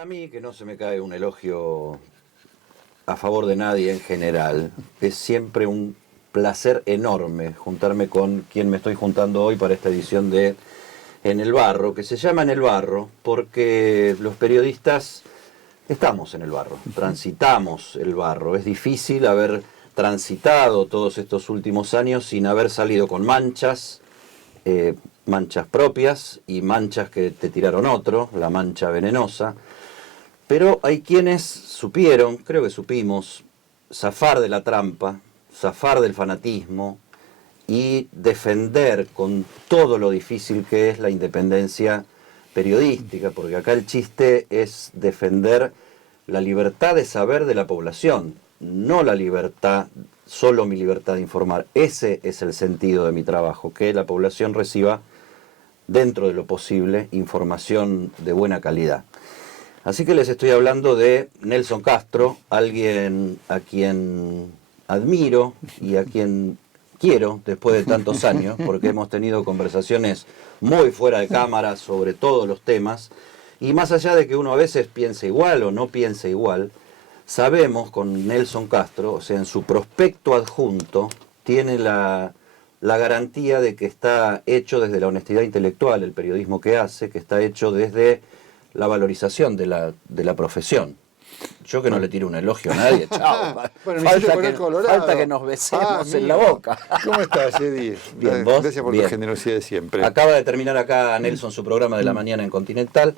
Para mí, que no se me cae un elogio a favor de nadie en general, es siempre un placer enorme juntarme con quien me estoy juntando hoy para esta edición de En el Barro, que se llama En el Barro porque los periodistas estamos en el barro, transitamos el barro. Es difícil haber transitado todos estos últimos años sin haber salido con manchas, manchas propias y manchas que te tiraron otro, la mancha venenosa. Pero hay quienes supieron, creo que supimos, zafar de la trampa, zafar del fanatismo y defender con todo lo difícil que es la independencia periodística, porque acá el chiste es defender la libertad de saber de la población, no la libertad, solo mi libertad de informar. Ese es el sentido de mi trabajo, que la población reciba, dentro de lo posible, información de buena calidad. Así que les estoy hablando de Nelson Castro, alguien a quien admiro y a quien quiero después de tantos años, porque hemos tenido conversaciones muy fuera de cámara sobre todos los temas, y más allá de que uno a veces piense igual o no piense igual, sabemos con Nelson Castro, o sea, en su prospecto adjunto, tiene la garantía de que está hecho desde la honestidad intelectual, el periodismo que hace, que está hecho desde la valorización de la profesión. Yo que no le tiro un elogio a nadie, chao. Bueno, falta que nos besemos en la boca. ¿Cómo estás, Eddie? Bien, ¿vos? Gracias por Bien. tu generosidad de siempre. Acaba de terminar acá Nelson su programa de la mañana en Continental.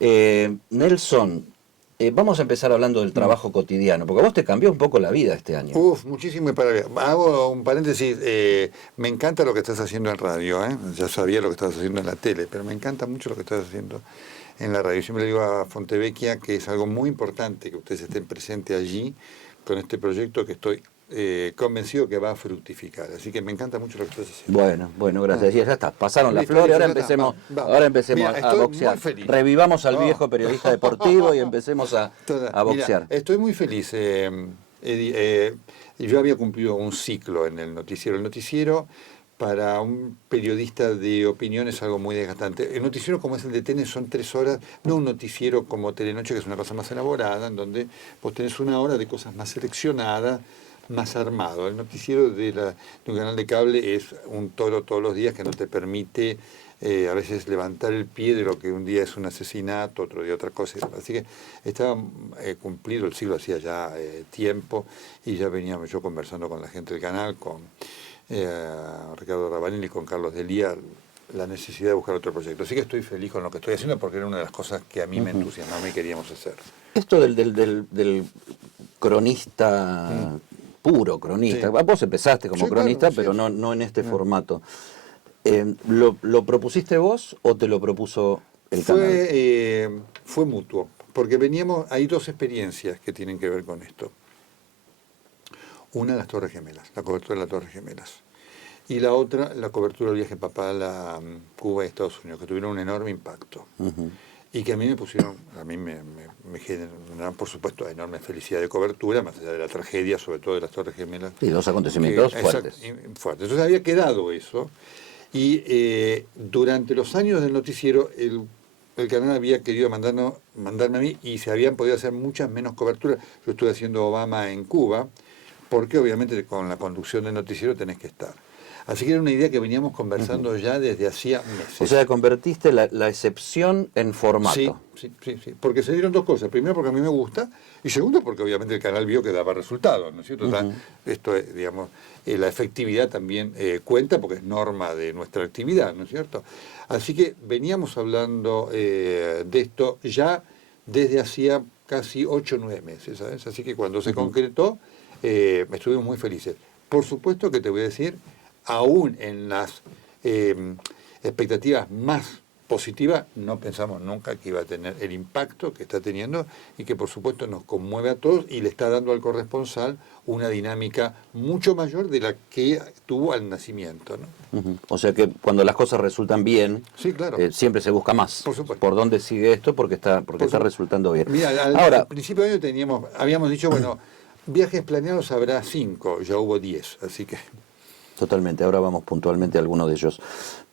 Nelson, vamos a empezar hablando del trabajo cotidiano, porque a vos te cambió un poco la vida este año. Muchísimo para bien. Hago un paréntesis. Me encanta lo que estás haciendo en radio. Ya sabía lo que estabas haciendo en la tele, pero me encanta mucho lo que estás haciendo en la radio. Siempre le digo a Fontevecchia que es algo muy importante que ustedes estén presentes allí con este proyecto que estoy convencido que va a fructificar. Así que me encanta mucho lo que estás haciendo. Bueno, gracias. Y ya está, pasaron las Listo, flores, listo, ahora empecemos Mira, a estoy boxear. muy feliz. Revivamos al viejo periodista deportivo y empecemos a boxear. Mira, estoy muy feliz, Eddie. Yo había cumplido un ciclo en el noticiero. El noticiero, para un periodista de opinión, es algo muy desgastante. El noticiero, como es el de TN, son 3 horas, no un noticiero como Telenoche, que es una cosa más elaborada, en donde vos tenés 1 hora de cosas más seleccionadas, más armado. El noticiero de un canal de cable es un toro todos los días que no te permite a veces levantar el pie de lo que un día es un asesinato, otro día otra cosa. Así que estaba cumplido el siglo hacía ya tiempo, y ya veníamos yo conversando con la gente del canal, con Ricardo Rabanelli y con Carlos Delía, la necesidad de buscar otro proyecto. Así que estoy feliz con lo que estoy haciendo, porque era una de las cosas que a mí me entusiasmaba y queríamos hacer. Esto del cronista, puro cronista, Sí. vos empezaste como cronista, claro, pero sí. no en este formato. ¿Lo propusiste vos o te lo propuso el canal? Fue mutuo, porque hay 2 experiencias que tienen que ver con esto. Una, las Torres Gemelas, la cobertura de las Torres Gemelas. Y la otra, la cobertura del viaje papal a Cuba y Estados Unidos, que tuvieron un enorme impacto. Y que a mí me generaron, por supuesto, enorme felicidad de cobertura, más allá de la tragedia, sobre todo de las Torres Gemelas. Sí, 2 acontecimientos fuertes. Fuertes. Entonces había quedado eso. Y durante los años del noticiero, el canal había querido mandarme a mí, y se habían podido hacer muchas menos coberturas. Yo estuve haciendo Obama en Cuba, porque obviamente con la conducción del noticiero tenés que estar. Así que era una idea que veníamos conversando ya desde hacía meses. O sea, convertiste la excepción en formato. Sí. Porque se dieron 2 cosas. Primero, porque a mí me gusta, y segundo, porque obviamente el canal vio que daba resultados, ¿no es cierto? Esto es, digamos, la efectividad también cuenta, porque es norma de nuestra actividad, ¿no es cierto? Así que veníamos hablando de esto ya desde hacía casi 8 o 9 meses, ¿sabes? Así que cuando se concretó, estuvimos muy felices. Por supuesto que te voy a decir, aún en las expectativas más positivas, no pensamos nunca que iba a tener el impacto que está teniendo, y que por supuesto nos conmueve a todos y le está dando al corresponsal una dinámica mucho mayor de la que tuvo al nacimiento, ¿no? O sea que cuando las cosas resultan bien, sí, claro. Siempre se busca más. Por supuesto. ¿Por dónde sigue esto? Porque está resultando bien. Mira, al principio de año habíamos dicho, bueno, viajes planeados habrá 5, ya hubo 10, así que... Totalmente, ahora vamos puntualmente a alguno de ellos.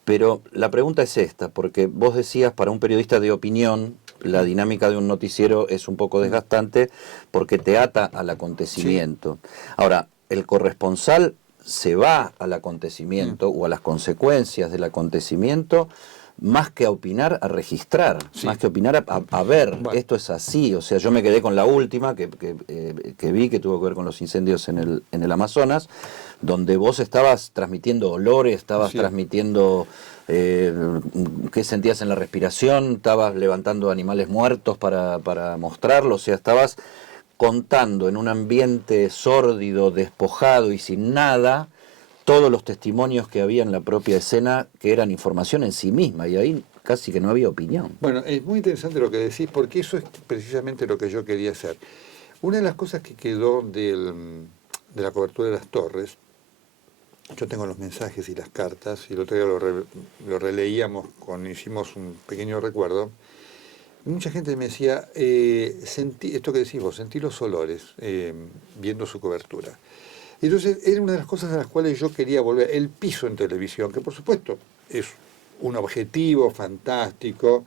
Pero la pregunta es esta, porque vos decías, para un periodista de opinión, la dinámica de un noticiero es un poco desgastante porque te ata al acontecimiento. Ahora, el corresponsal se va al acontecimiento o a las consecuencias del acontecimiento, más que a opinar, a registrar, más que opinar, a ver, esto es así. O sea, yo me quedé con la última que vi, que tuvo que ver con los incendios en el Amazonas, donde vos estabas transmitiendo olores, estabas transmitiendo qué sentías en la respiración, estabas levantando animales muertos para mostrarlo, o sea, estabas contando en un ambiente sórdido, despojado y sin nada, todos los testimonios que había en la propia escena, que eran información en sí misma, y ahí casi que no había opinión. Bueno, es muy interesante lo que decís, porque eso es precisamente lo que yo quería hacer. Una de las cosas que quedó de la cobertura de las torres, yo tengo los mensajes y las cartas, y el otro día lo releíamos, hicimos un pequeño recuerdo. Mucha gente me decía, esto que decís vos, sentí los olores viendo su cobertura. Entonces, era una de las cosas a las cuales yo quería volver. El piso en televisión, que por supuesto es un objetivo fantástico,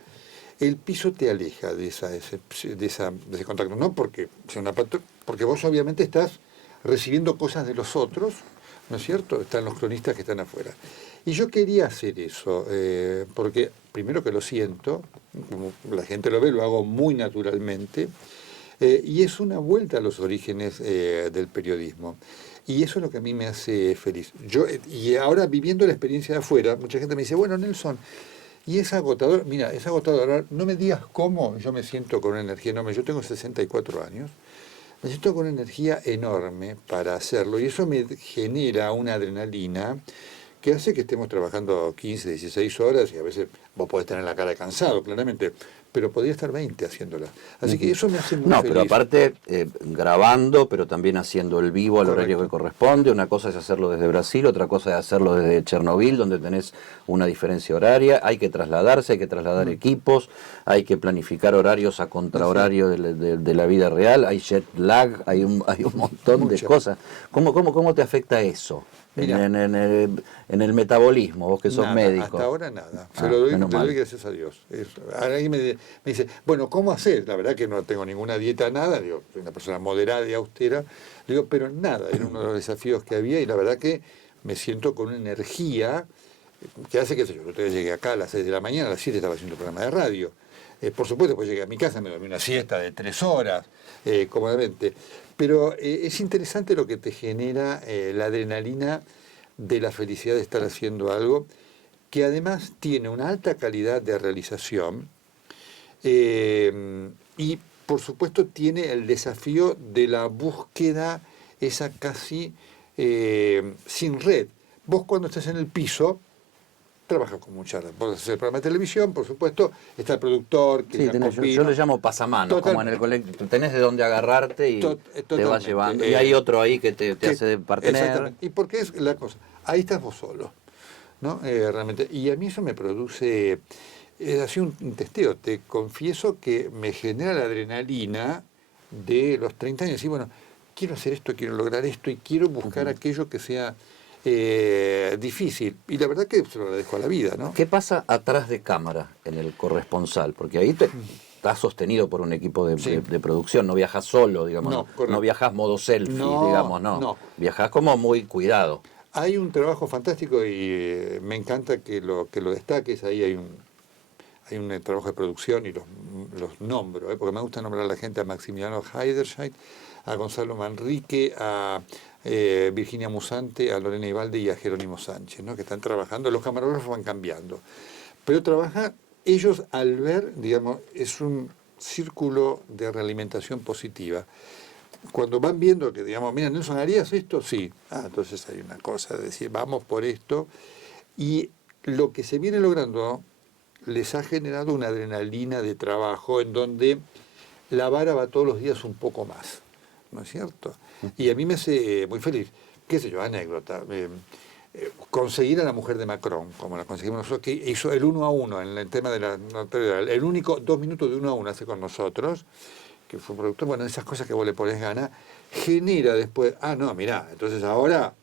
el piso te aleja de ese contacto. No porque sea porque vos obviamente estás recibiendo cosas de los otros, ¿no es cierto? Están los cronistas que están afuera. Y yo quería hacer eso, porque primero que lo siento, como la gente lo ve, lo hago muy naturalmente, y es una vuelta a los orígenes del periodismo. Y eso es lo que a mí me hace feliz. Y ahora viviendo la experiencia de afuera, mucha gente me dice, bueno, Nelson, y es agotador, mira, es agotador, no me digas cómo yo me siento con una energía enorme, yo tengo 64 años, me siento con una energía enorme para hacerlo, y eso me genera una adrenalina que hace que estemos trabajando 15, 16 horas, y a veces vos podés tener la cara de cansado, claramente, pero podría estar 20 haciéndola. Así que eso me hace muy feliz. Pero aparte, grabando, pero también haciendo el vivo al horario que corresponde. Una cosa es hacerlo desde Brasil, otra cosa es hacerlo desde Chernobyl, donde tenés una diferencia horaria. Hay que trasladarse, hay que trasladar equipos, hay que planificar horarios a contrahorario de la vida real. Hay jet lag, hay un montón de cosas. ¿Cómo te afecta eso? Mirá, En el metabolismo, vos que sos nada, médico. hasta ahora nada. Se lo doy gracias a Dios. Ahora alguien me dice, bueno, ¿cómo hacer? La verdad que no tengo ninguna dieta, nada. Digo, soy una persona moderada y austera. Digo, pero nada, era uno de los desafíos que había, y la verdad que me siento con una energía que hace que yo llegué acá a las 6 de la mañana, a las 7 estaba haciendo un programa de radio. Por supuesto, pues llegué a mi casa, me dormí una siesta de 3 horas, cómodamente. Pero es interesante lo que te genera la adrenalina de la felicidad de estar haciendo algo que además tiene una alta calidad de realización y por supuesto tiene el desafío de la búsqueda esa casi sin red. Vos cuando estás en el piso trabajas con mucha red. Vos haces el programa de televisión, por supuesto, está el productor que yo le llamo pasamanos, como en el colegio, tenés de dónde agarrarte y te vas llevando. Y hay otro ahí que te hace de partener. Exactamente. ¿Y por qué es la cosa? Ahí estás vos solo, ¿no? Realmente. Y a mí eso me produce, así un testeo. Te confieso que me genera la adrenalina de los 30 años. Y bueno, quiero hacer esto, quiero lograr esto y quiero buscar aquello que sea difícil. Y la verdad que se lo agradezco a la vida, ¿no? ¿Qué pasa atrás de cámara en el corresponsal? Porque ahí estás sostenido por un equipo de producción, no viajas solo, digamos, no viajas modo selfie, digamos, no. Viajas como muy cuidado. Hay un trabajo fantástico y me encanta que lo destaques. Ahí hay un trabajo de producción y los nombro, porque me gusta nombrar a la gente, a Maximiliano Heiderscheid, a Gonzalo Manrique, a Virginia Musante, a Lorena Ibalde y a Jerónimo Sánchez, ¿no? Que están trabajando. Los camarógrafos van cambiando, pero trabajan ellos al ver, digamos, es un círculo de realimentación positiva. Cuando van viendo que, digamos, mira, Nelson, ¿harías esto? Sí. Entonces hay una cosa de decir, vamos por esto. Y lo que se viene logrando les ha generado una adrenalina de trabajo en donde la vara va todos los días un poco más, ¿no es cierto? Y a mí me hace muy feliz. ¿Qué sé yo? Anécdota. Conseguir a la mujer de Macron, como la conseguimos nosotros, que hizo el 1 a 1 en el tema de la notariedad, el único 2 minutos de 1 a 1 hace con nosotros, que fue un productor, bueno, esas cosas que vos le ponés gana, genera después, no, mirá, entonces ahora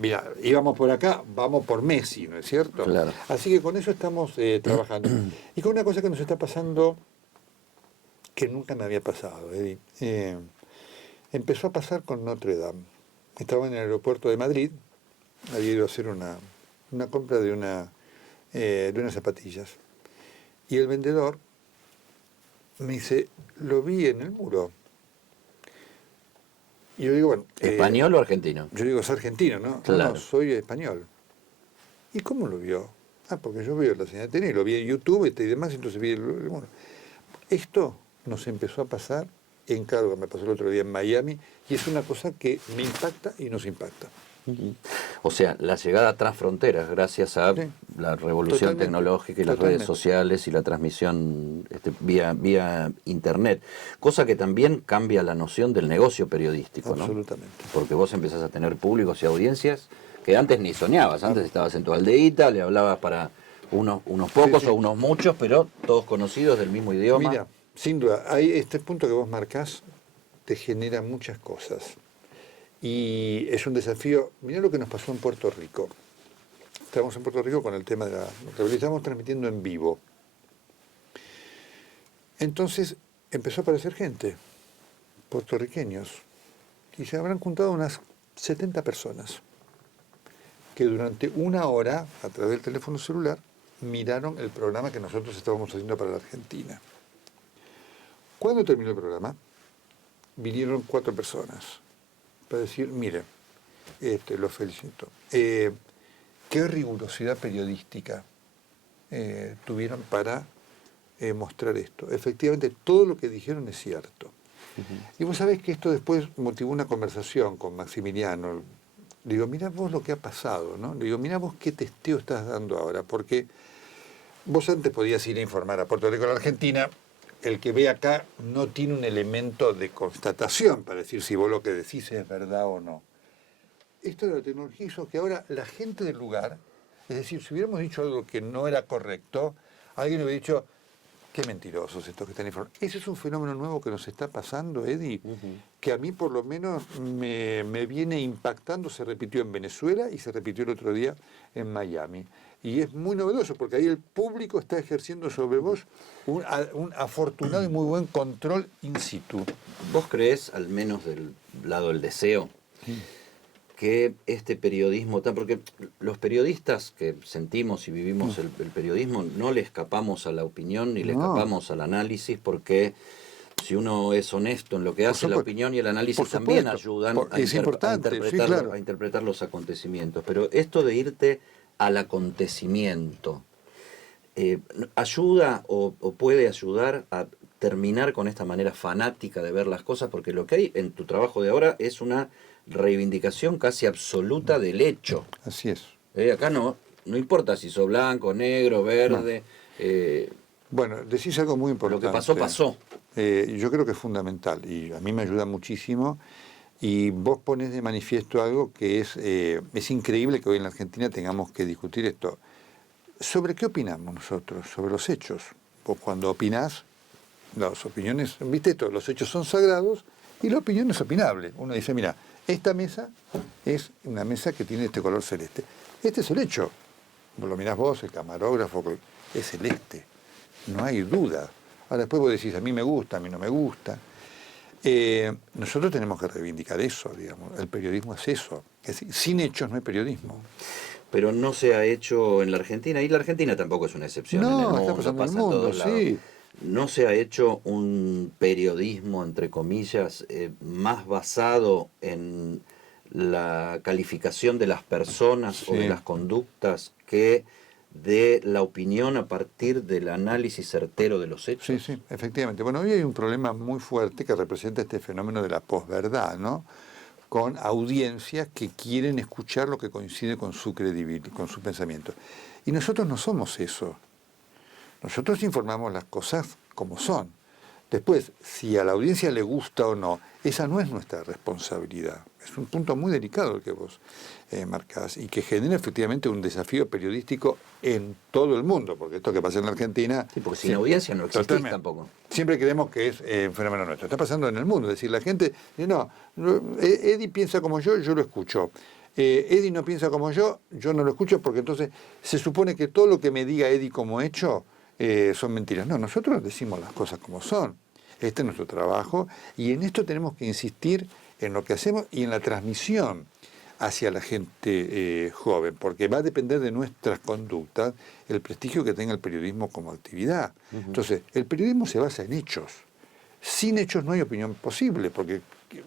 mira, íbamos por acá, vamos por Messi, ¿no es cierto? Claro. Así que con eso estamos trabajando. Y con una cosa que nos está pasando que nunca me había pasado, Eddie. Empezó a pasar con Notre Dame. Estaba en el aeropuerto de Madrid, había ido a hacer una compra de unas zapatillas. Y el vendedor me dice, lo vi en el muro. Y yo digo, bueno... ¿Español o argentino? Yo digo, es argentino, ¿no? Claro. No, soy español. ¿Y cómo lo vio? Ah, porque yo veo la señal de TN, lo vi en YouTube y demás, entonces vi bueno. Esto nos empezó a pasar en cargo, me pasó el otro día en Miami, y es una cosa que me impacta y nos impacta. O sea, la llegada tras fronteras, gracias a Sí. la revolución Totalmente. tecnológica y las Totalmente. redes sociales y la transmisión vía internet, cosa que también cambia la noción del negocio periodístico, ¿no? Absolutamente. Porque vos empezás a tener públicos y audiencias que antes ni soñabas, antes estabas en tu aldeíta, le hablabas para unos pocos Sí, sí. o unos muchos, pero todos conocidos del mismo idioma. Mira, sin duda, hay este punto que vos marcás te genera muchas cosas. Y es un desafío. Mirá lo que nos pasó en Puerto Rico. Estábamos en Puerto Rico con el tema de la rebelión, estábamos transmitiendo en vivo. Entonces empezó a aparecer gente, puertorriqueños, y se habrán juntado unas 70 personas, que durante una hora, a través del teléfono celular, miraron el programa que nosotros estábamos haciendo para la Argentina. Cuando terminó el programa, vinieron 4 personas para decir, mire, los felicito. Qué rigurosidad periodística tuvieron para mostrar esto. Efectivamente, todo lo que dijeron es cierto. Y vos sabés que esto después motivó una conversación con Maximiliano. Le digo, mirá vos lo que ha pasado, ¿no? Le digo, mirá vos qué testeo estás dando ahora, porque vos antes podías ir a informar a Puerto Rico, a la Argentina. El que ve acá no tiene un elemento de constatación para decir si vos lo que decís es verdad o no. Esto de la tecnología hizo que ahora la gente del lugar, es decir, si hubiéramos dicho algo que no era correcto, alguien hubiera dicho, qué mentirosos estos que están informando. Ese es un fenómeno nuevo que nos está pasando, Eddie, que a mí por lo menos me viene impactando. Se repitió en Venezuela y se repitió el otro día en Miami. Y es muy novedoso porque ahí el público está ejerciendo sobre vos un afortunado y muy buen control in situ. ¿Vos creés, al menos del lado del deseo, que este periodismo, porque los periodistas que sentimos y vivimos el periodismo, no le escapamos a la opinión ni le No. escapamos al análisis, porque si uno es honesto en lo que hace, la supuesto. opinión y el análisis Por también supuesto. ayudan Es importante, sí, interpretar, claro. a interpretar los acontecimientos. Pero esto de irte al acontecimiento, ¿ayuda o puede ayudar a terminar con esta manera fanática de ver las cosas? Porque lo que hay en tu trabajo de ahora es una reivindicación casi absoluta del hecho. Así es. Acá no importa si sos blanco, negro, verde. Bueno, decís algo muy importante. Lo que pasó, pasó. Yo creo que es fundamental y a mí me ayuda muchísimo. Y vos ponés de manifiesto algo que es increíble que hoy en la Argentina tengamos que discutir esto. ¿Sobre qué opinamos nosotros? Sobre los hechos. Vos cuando opinás, las opiniones, viste esto, los hechos son sagrados y la opinión es opinable. Uno dice, mira, esta mesa es una mesa que tiene este color celeste. Este es el hecho. Vos lo mirás vos, el camarógrafo, es celeste. No hay duda. Ahora después vos decís, a mí me gusta, a mí no me gusta. Nosotros tenemos que reivindicar eso, digamos. El periodismo es eso. Es decir, sin hechos no hay periodismo. Pero no se ha hecho en la Argentina, y la Argentina tampoco es una excepción. No, en el está mundo, pasando en pasa el mundo, todos lados. sí. No se ha hecho un periodismo, entre comillas, más basado en la calificación de las personas o de las conductas que de la opinión a partir del análisis certero de los hechos. Sí, sí, efectivamente. Bueno, hoy hay un problema muy fuerte que representa este fenómeno de la posverdad, ¿no? Con audiencias que quieren escuchar lo que coincide con su credibilidad, con su pensamiento. Y nosotros no somos eso. Nosotros informamos las cosas como son. Después, si a la audiencia le gusta o no, esa no es nuestra responsabilidad. Es un punto muy delicado el que vos marcás y que genera efectivamente un desafío periodístico en todo el mundo, porque esto que pasa en la Argentina... Sí, porque sin audiencia no existe tampoco. Siempre creemos que es un fenómeno nuestro. Está pasando en el mundo. Es decir, la gente dice, no, Eddie piensa como yo lo escucho. Eddie no piensa como yo no lo escucho porque entonces se supone que todo lo que me diga Eddie como hecho son mentiras. No, nosotros decimos las cosas como son. Este es nuestro trabajo y en esto tenemos que insistir en lo que hacemos y en la transmisión hacia la gente joven, porque va a depender de nuestras conductas el prestigio que tenga el periodismo como actividad. Entonces, el periodismo se basa en hechos. Sin hechos no hay opinión posible, porque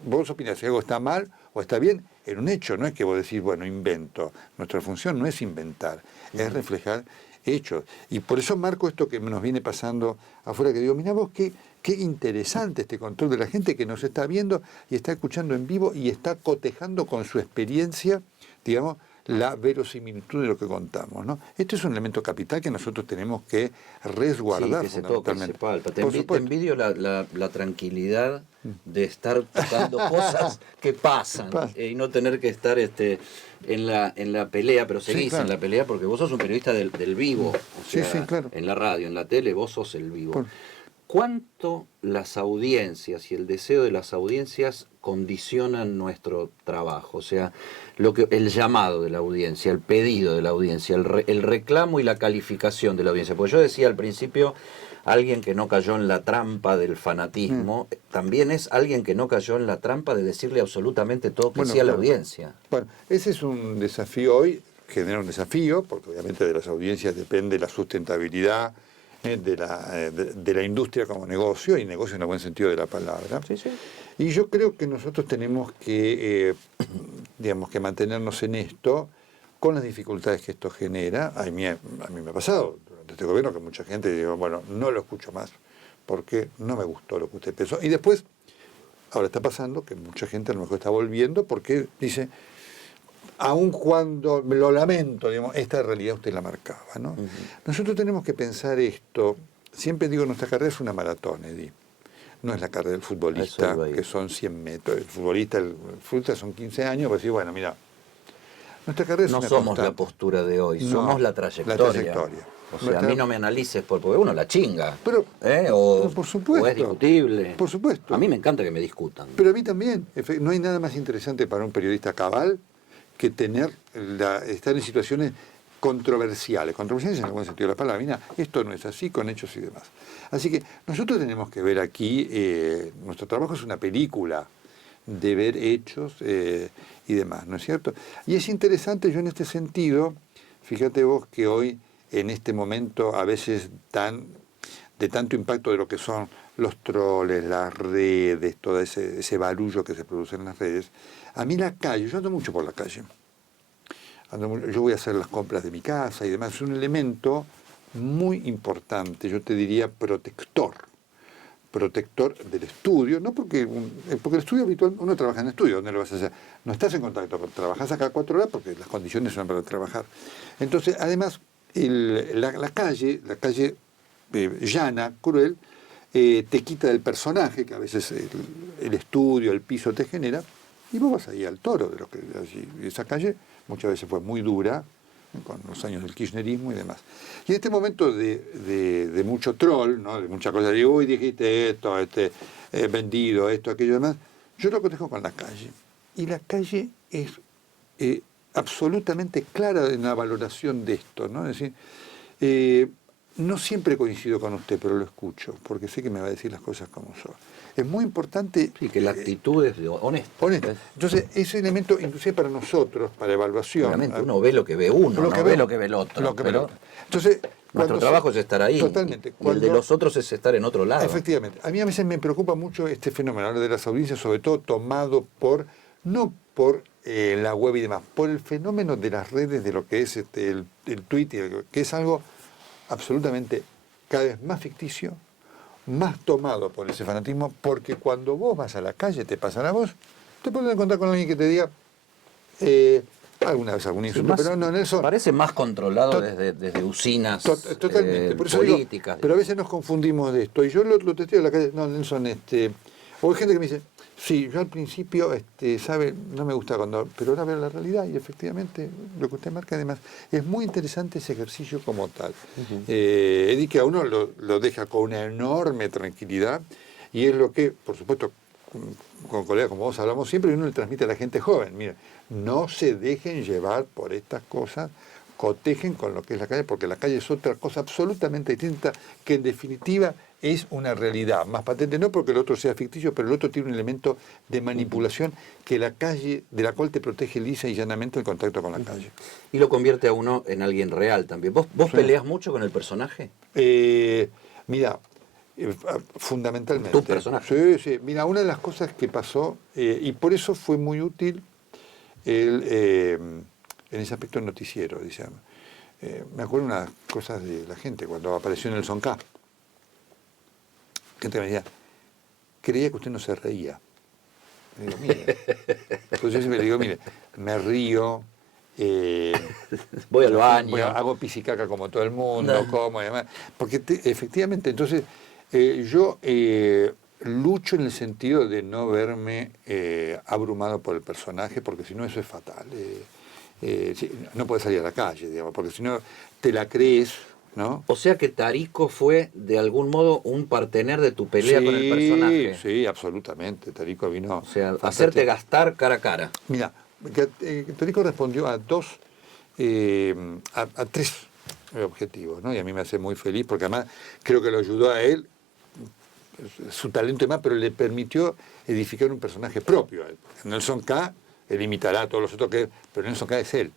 vos opinás si algo está mal o está bien en un hecho, no es que vos decís, bueno, invento. Nuestra función no es inventar, es reflejar hechos. Y por eso marco esto que nos viene pasando afuera, que digo, mirá vos qué interesante este control de la gente que nos está viendo y está escuchando en vivo y está cotejando con su experiencia, digamos, la verosimilitud de lo que contamos, ¿no? Esto es un elemento capital que nosotros tenemos que resguardar, sí, que se toca, que se palpa. Te envidio la tranquilidad de estar tocando cosas que pasan y no tener que estar en la pelea, pero seguís en la pelea porque vos sos un periodista del vivo. O sea, claro. En la radio, en la tele, vos sos el vivo. ¿Cuánto las audiencias y el deseo de las audiencias condicionan nuestro trabajo? O sea, el llamado de la audiencia, el pedido de la audiencia, el reclamo y la calificación de la audiencia. Porque yo decía al principio, alguien que no cayó en la trampa del fanatismo, también es alguien que no cayó en la trampa de decirle absolutamente todo que sí a la audiencia. Bueno, ese es un desafío hoy, genera un desafío, porque obviamente de las audiencias depende la sustentabilidad de la industria como negocio, y negocio en el buen sentido de la palabra. Sí, sí. Y yo creo que nosotros tenemos que, digamos, que mantenernos en esto con las dificultades que esto genera. A mí me ha pasado durante este gobierno que mucha gente dice, bueno, no lo escucho más porque no me gustó lo que usted pensó. Y después, ahora está pasando que mucha gente a lo mejor está volviendo porque dice, aun cuando me lo lamento, digamos, esta realidad usted la marcaba, ¿no? Nosotros tenemos que pensar esto. Siempre digo, nuestra carrera es una maratón, Eddie. No es la carrera del futbolista, que son 100 metros. El futbolista son 15 años, pues sí, bueno, mira, nuestra carrera es una constante. No somos constante. La postura de hoy, somos la trayectoria. La trayectoria. O sea, a mí no me analices porque uno la chinga. Pero, por supuesto. O es discutible. Por supuesto. A mí me encanta que me discutan. Pero a mí también. No hay nada más interesante para un periodista cabal que estar en situaciones controversiales en el buen sentido de la palabra. Mira, esto no es así, con hechos y demás. Así que nosotros tenemos que ver aquí, nuestro trabajo es una película de ver hechos y demás, ¿no es cierto? Y es interesante, yo en este sentido, fíjate vos que hoy, en este momento, a veces de tanto impacto de lo que son los troles, las redes, todo ese barullo que se produce en las redes, a mí la calle, yo ando mucho por la calle, yo voy a hacer las compras de mi casa y demás, es un elemento muy importante, yo te diría protector del estudio, no porque el estudio habitual, uno trabaja en estudio, ¿dónde lo vas a hacer? No estás en contacto, trabajás acá 4 horas porque las condiciones son para trabajar. Entonces, además, la calle llana, cruel, te quita del personaje, que a veces el estudio, el piso te genera, y vos vas ahí al toro de lo que esa calle muchas veces fue muy dura, con los años del kirchnerismo y demás. Y en este momento de mucho troll, ¿no? De mucha cosa, digo, uy, dijiste esto, vendido, esto, aquello, demás, yo lo cotejo con la calle. Y la calle es absolutamente clara en la valoración de esto, ¿no? Es decir, no siempre coincido con usted, pero lo escucho, porque sé que me va a decir las cosas como son. Es muy importante... Sí, que la actitud es honesta. Entonces, ese elemento, inclusive para nosotros, para evaluación... Obviamente, uno ve lo que ve uno, no ve lo que ve el otro. Entonces, nuestro trabajo es estar ahí. Totalmente. Y el de los otros es estar en otro lado. Efectivamente. A mí a veces me preocupa mucho este fenómeno de las audiencias, sobre todo tomado no por la web y demás, por el fenómeno de las redes, de lo que es el Twitter, que es algo absolutamente cada vez más ficticio, más tomado por ese fanatismo, porque cuando vos vas a la calle, te pasan a vos, te puedes encontrar con alguien que te diga alguna vez algún insulto, pero no, Nelson... Parece más controlado desde usinas totalmente. Por eso políticas. Digo, pero a veces nos confundimos de esto, y yo lo testeo en la calle, no, Nelson, o hay gente que me dice, sí, yo al principio, sabe, no me gusta pero ahora veo la realidad y efectivamente lo que usted marca además es muy interesante ese ejercicio como tal. Eddie, que a uno lo deja con una enorme tranquilidad y es lo que, por supuesto, con colegas como vos hablamos siempre, y uno le transmite a la gente joven, mira, no se dejen llevar por estas cosas, cotejen con lo que es la calle, porque la calle es otra cosa absolutamente distinta, que en definitiva es una realidad más patente, no porque el otro sea ficticio, pero el otro tiene un elemento de manipulación que la calle, de la cual te protege lisa y llanamente el contacto con la calle. Y lo convierte a uno en alguien real también. ¿Vos Sí. peleas mucho con el personaje? Mira, fundamentalmente. Tu personaje. Sí, sí. Mira, una de las cosas que pasó, y por eso fue muy útil en ese aspecto del noticiero, digamos. Me acuerdo unas cosas de la gente cuando apareció en el Sonca. Gente me decía, creía que usted no se reía. Le digo, mire. Entonces yo siempre le digo, mire, me río. Voy al baño. Hago pisicaca como todo el mundo, como y demás. Porque efectivamente, entonces, yo lucho en el sentido de no verme abrumado por el personaje, porque si no eso es fatal. No puedes salir a la calle, digamos, porque si no te la crees, ¿no? O sea que Tarico fue, de algún modo, un partener de tu pelea con el personaje. Sí, absolutamente. Tarico vino... O sea, hacerte gastar cara a cara. Mira, Tarico respondió a tres objetivos, ¿no? Y a mí me hace muy feliz, porque además creo que lo ayudó a él, su talento y más, pero le permitió edificar un personaje propio a él. Nelson K. él imitará a todos los otros, pero Nelson K. es él.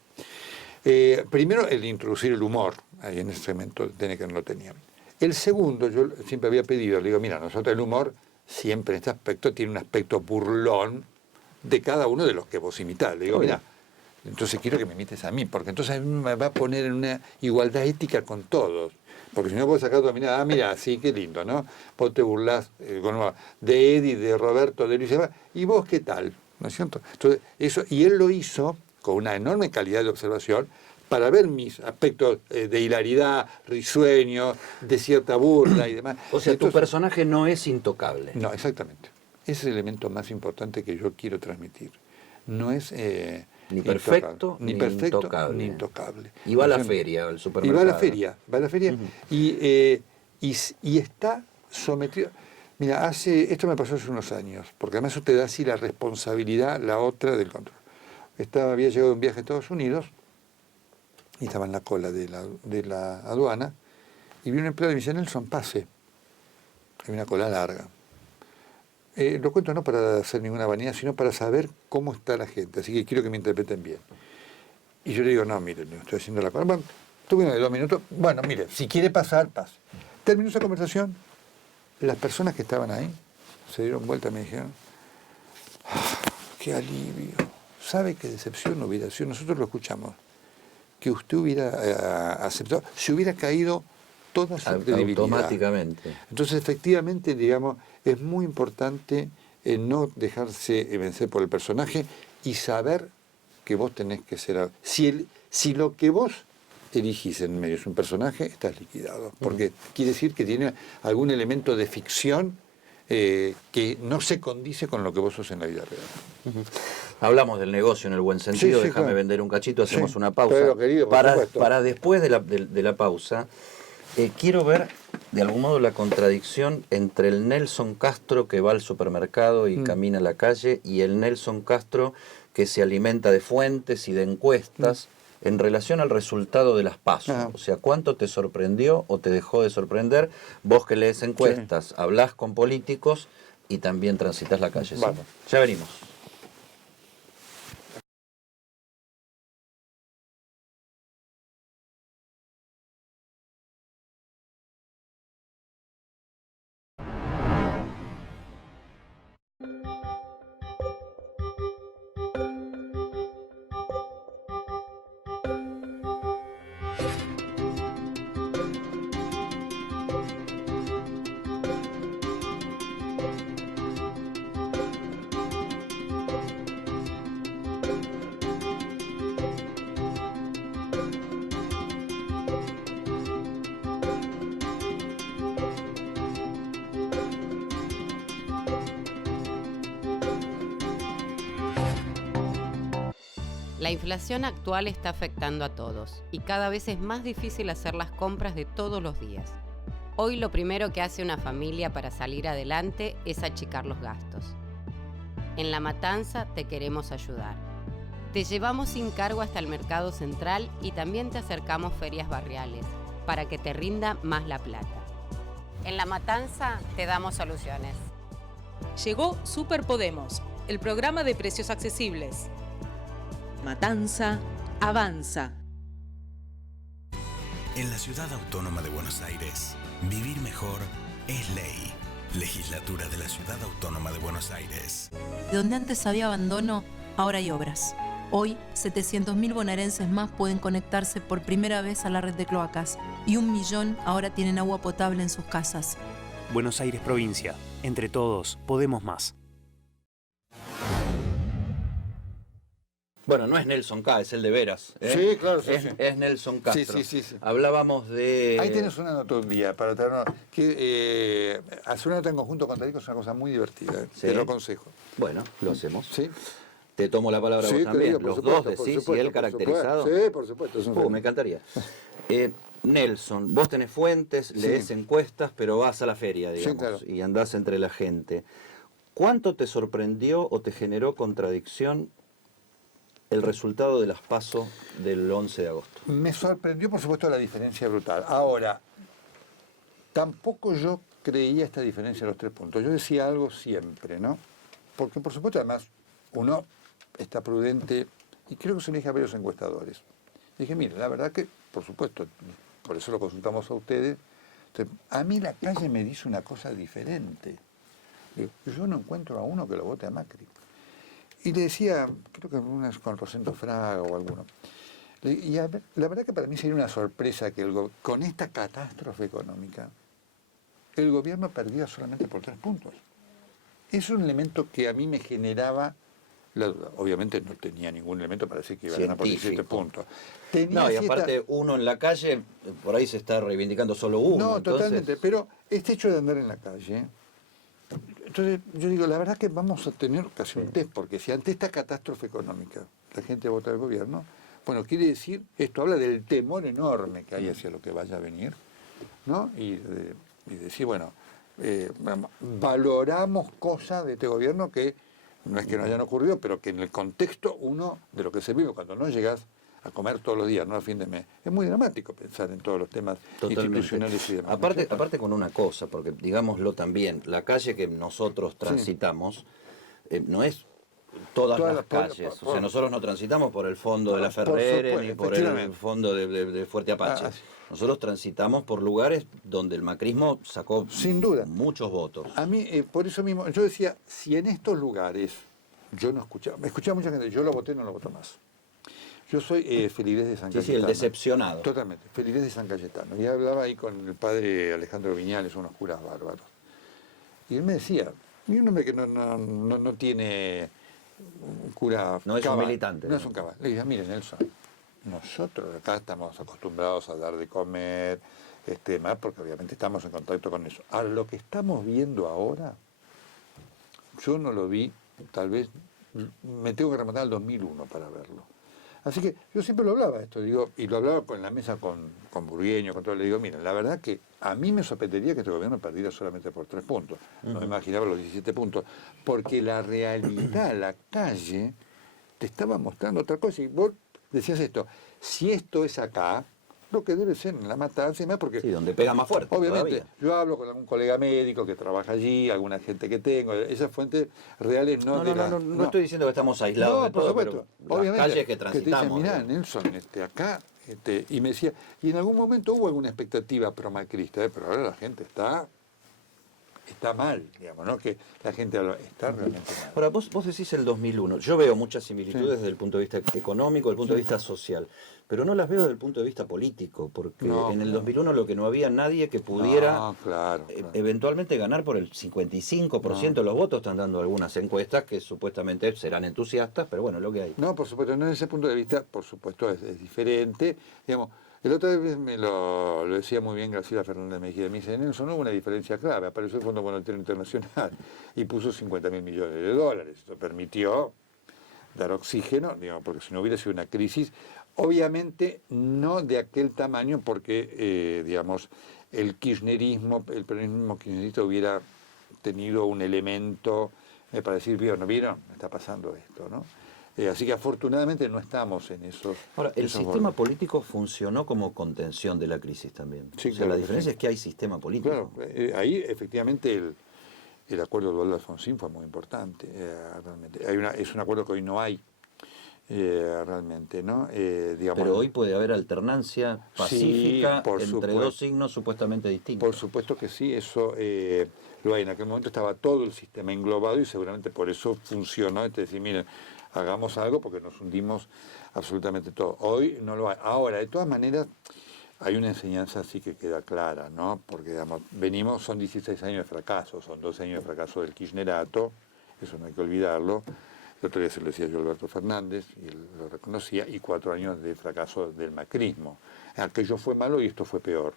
Primero, el de introducir el humor, ahí en ese momento que no lo tenía. El segundo, yo siempre había pedido, le digo, mira, nosotros el humor siempre en este aspecto tiene un aspecto burlón de cada uno de los que vos imitás. Le digo, mira, entonces quiero que me imites a mí, porque entonces a mí me va a poner en una igualdad ética con todos. Porque si no puedo sacar tu mirada, mira, sí, qué lindo, ¿no? Vos te burlás de Eddie, de Roberto, de Luis, y vos qué tal, ¿no es cierto? Entonces, eso, y él lo hizo con una enorme calidad de observación para ver mis aspectos de hilaridad, risueño, de cierta burla y demás. O sea, entonces, tu personaje no es intocable. No, exactamente. Ese es el elemento más importante que yo quiero transmitir. No es ni perfecto, ni intocable. Y va a la feria, al supermercado. Y va a la feria, y está sometido. Mira, esto me pasó hace unos años, porque además eso te da así la responsabilidad, la otra del control. Había llegado de un viaje a Estados Unidos y estaba en la cola de la aduana y vi un empleado y me dice, Nelson, pase. Hay una cola larga. Lo cuento no para hacer ninguna vanidad, sino para saber cómo está la gente, así que quiero que me interpreten bien. Y yo le digo, no, mire, no estoy haciendo la cola. Bueno, tuve 2 minutos, bueno, mire, si quiere pasar, pase. Terminó esa conversación, las personas que estaban ahí se dieron vuelta y me dijeron, qué alivio. ¿Sabe qué decepción hubiera sido? Nosotros lo escuchamos. Que usted hubiera aceptado, se hubiera caído toda su credibilidad. Automáticamente. Entonces, efectivamente, digamos, es muy importante no dejarse vencer por el personaje y saber que vos tenés que ser... Si lo que vos elegís en medio es un personaje, estás liquidado. Porque quiere decir que tiene algún elemento de ficción que no se condice con lo que vos sos en la vida real. Hablamos del negocio en el buen sentido, sí, déjame claro. vender un cachito, hacemos una pausa. Pero, querido, para después de la pausa, quiero ver de algún modo la contradicción entre el Nelson Castro que va al supermercado y camina a la calle y el Nelson Castro que se alimenta de fuentes y de encuestas en relación al resultado de las PASO. O sea, ¿cuánto te sorprendió o te dejó de sorprender? Vos que lees encuestas, hablás con políticos y también transitas la calle. Vamos. Ya venimos. La inflación actual está afectando a todos y cada vez es más difícil hacer las compras de todos los días. Hoy lo primero que hace una familia para salir adelante es achicar los gastos. En La Matanza te queremos ayudar. Te llevamos sin cargo hasta el mercado central y también te acercamos ferias barriales para que te rinda más la plata. En La Matanza te damos soluciones. Llegó Super Podemos, el programa de precios accesibles. Matanza avanza. En la Ciudad Autónoma de Buenos Aires, vivir mejor es ley. Legislatura de la Ciudad Autónoma de Buenos Aires. Donde antes había abandono, ahora hay obras. Hoy, 700.000 bonaerenses más pueden conectarse por primera vez a la red de cloacas y 1 millón ahora tienen agua potable en sus casas. Buenos Aires Provincia. Entre todos, podemos más. Bueno, no es Nelson K, es el de veras. Sí, claro, sí, es, sí. es Nelson Castro. Sí. Hablábamos de... Ahí tienes una nota un día para traernos. Hacer una nota en conjunto con Tarico es una cosa muy divertida. Sí. Te lo aconsejo. Bueno, lo hacemos. ¿Sí? Te tomo la palabra vos también. Digo, Los supuesto, dos por decís supuesto, y él por caracterizado. supuesto. Sí, por supuesto. Es un Me encantaría. Nelson, vos tenés fuentes, lees encuestas, pero vas a la feria, digamos, Sí, claro. y andás entre la gente. ¿Cuánto te sorprendió o te generó contradicción el resultado de las PASO del 11 de agosto? Me sorprendió, por supuesto, la diferencia brutal. Ahora, tampoco yo creía esta diferencia de los 3 puntos. Yo decía algo siempre, ¿no? Porque, por supuesto, además, uno está prudente, y creo que se lo dije a varios encuestadores. Dije, mire, la verdad que, por supuesto, por eso lo consultamos a ustedes, entonces, a mí la calle me dice una cosa diferente. Digo, yo no encuentro a uno que lo vote a Macri. Y le decía, creo que unas con Rosendo Fraga o alguno, y la verdad que para mí sería una sorpresa que con esta catástrofe económica el gobierno perdiera solamente por 3 puntos. Es un elemento que a mí me generaba la duda. Obviamente no tenía ningún elemento para decir que iba a ganar por 17 puntos. No, y aparte uno en la calle, por ahí se está reivindicando solo uno. No, entonces... totalmente, pero este hecho de andar en la calle... Entonces yo digo, la verdad es que vamos a tener casi un test, porque si ante esta catástrofe económica la gente vota al gobierno, bueno, quiere decir, esto habla del temor enorme que hay hacia lo que vaya a venir, ¿no? Y decir, bueno, valoramos cosas de este gobierno que no es que no hayan ocurrido, pero que en el contexto uno de lo que se vive cuando no llegas a comer todos los días, no a fin de mes. Es muy dramático pensar en todos los temas institucionales y demás. Aparte con una cosa, porque digámoslo también, la calle que nosotros transitamos no es todas las calles. O sea, nosotros no transitamos por el fondo de la Ferrere ni por el fondo de Fuerte Apache. Nosotros transitamos por lugares donde el macrismo sacó sin duda muchos votos. A mí, por eso mismo, yo decía, si en estos lugares yo no escuchaba, me escuchaba mucha gente, yo lo voté, no lo voto más. Yo soy Feligrés de San Cayetano. Sí, el decepcionado. Totalmente, Feligrés de San Cayetano. Y hablaba ahí con el padre Alejandro Viñales, unos curas bárbaros. Y él me decía, y un hombre que no tiene un cura... No es un militante. No es un cabal. Le dije, mire Nelson, nosotros acá estamos acostumbrados a dar de comer, más, porque obviamente estamos en contacto con eso. Ahora, lo que estamos viendo ahora, yo no lo vi, tal vez me tengo que remontar al 2001 para verlo. Así que yo siempre lo hablaba esto, digo, y lo hablaba con la mesa con Burgueño, con todo, le digo, miren, la verdad que a mí me sorprendería que este gobierno perdiera solamente por 3 puntos. No me imaginaba los 17 puntos, porque la realidad, la calle, te estaba mostrando otra cosa. Y vos decías esto, si esto es acá, lo que debe ser en La Matanza y más, porque... Sí, donde pega más fuerte. Obviamente, todavía. yo hablo con algún colega médico que trabaja allí, alguna gente que tengo, esas fuentes reales no... No estoy diciendo que estamos aislados de por todo, supuesto. pero Obviamente, las calles que transitamos. Que te dicen, mirá, Nelson, acá, y me decía, y en algún momento hubo alguna expectativa promacrista, pero ahora la gente está mal, digamos, ¿no? Que la gente está realmente mal. Ahora, vos decís el 2001. Yo veo muchas similitudes desde el punto de vista económico, desde el punto de vista social, pero no las veo desde el punto de vista político, porque en el 2001 lo que no había nadie que pudiera eventualmente ganar por el 55% de los votos. Están dando algunas encuestas que supuestamente serán entusiastas, pero bueno, es lo que hay. No, por supuesto, no, en ese punto de vista, por supuesto, es diferente. Digamos, el otro vez me lo decía muy bien Graciela Fernández Mejía. Me dice, Nelson, no hubo una diferencia clave. Apareció el Fondo Monetario Internacional y puso 50.000 millones de dólares. Eso permitió dar oxígeno, digamos, porque si no hubiera sido una crisis, obviamente no de aquel tamaño, porque, digamos, el peronismo kirchnerista hubiera tenido un elemento para decir, ¿vieron? Está pasando esto, ¿no? Así que afortunadamente no estamos en esos. Ahora, el esos sistema bordes. político funcionó como contención de la crisis también. Sí, o sea, claro la que diferencia sí. es que hay sistema político. Claro, ahí efectivamente el acuerdo de Alfonsín fue muy importante, realmente. Es un acuerdo que hoy no hay, realmente, ¿no? Digamos, Pero hoy puede haber alternancia pacífica por entre supuesto. dos signos supuestamente distintos. Por supuesto que sí, eso lo hay. En aquel momento estaba todo el sistema englobado y seguramente por eso funcionó. Es decir, miren, hagamos algo porque nos hundimos absolutamente todo. Hoy no lo hay. Ahora, de todas maneras, hay una enseñanza así que queda clara, ¿no? Porque, digamos, son 16 años de fracaso, son 12 años de fracaso del kirchnerato, eso no hay que olvidarlo. El otro día se lo decía yo a Alberto Fernández, y él lo reconocía, y 4 años de fracaso del macrismo. Aquello fue malo y esto fue peor.